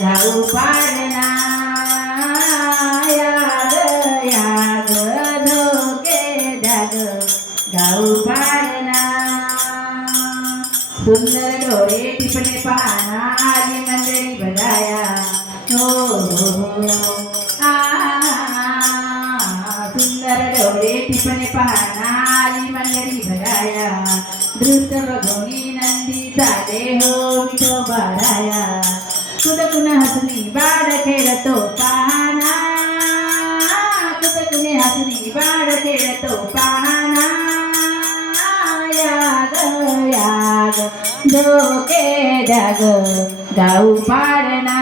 गाऊ पाडना याग याग धोके जाग गाऊ पाडना सुंदर डोळे टिपणे पाहना आली मंडळी बजाया हो आ सुंदर डोळे टिपणे पाहना आली मंडळी बजाया द्रुत बघोनी नंदी चाले हो विठोबा राया कुदकुन हसनी बाळ खेळतो पाहना कुदकुने हसनी बाळ खेळतो पाहना याग याग धोके जाग गाऊ पाडना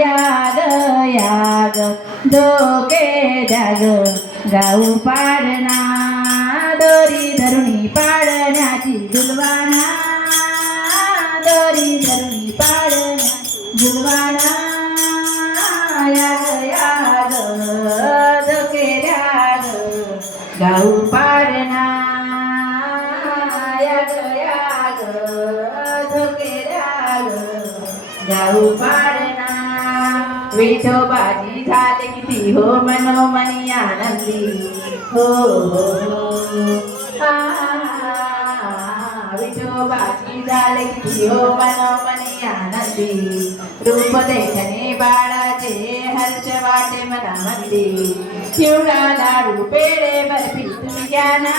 याग याग धोके जाग गाऊ पाडना दोरी धरुणी पाडण्याची झुलवाना दोरी धरुणी पाडण्याची झुलवाना याग याग धोके जाग गाऊ पाडना याग याग धोके जाग गाऊ पाडना विठोबाजी झाले किती हो मनोमनी आनंदी हो विठोबाजी झाले किती हो मनोमनी आनंदी रूप देखणे बाळाचे हर्ष वाटे मनामंदी चिवडा लाडू पेढे बर्फी तुम्ही घ्या ना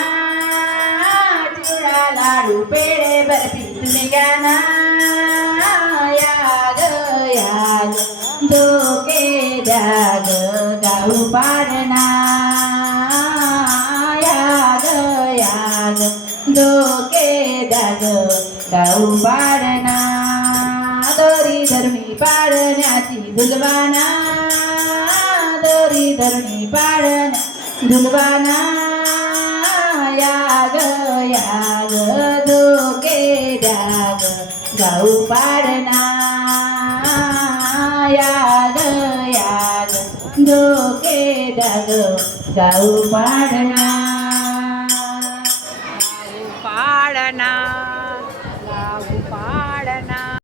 चिवडा लाडू पेढे बर्फी तुम्ही घ्या ना याग याग धोके जाग गाऊ पाडना याग याग धोके जाग गाऊ पाडना दोरी धरुणी पाडण्याची झुलवाना दोरी धरुणी पाडण्या झुलवाना याग याग धोके जाग गाऊ पाडना याग याग धोके जाग गाऊ पाडना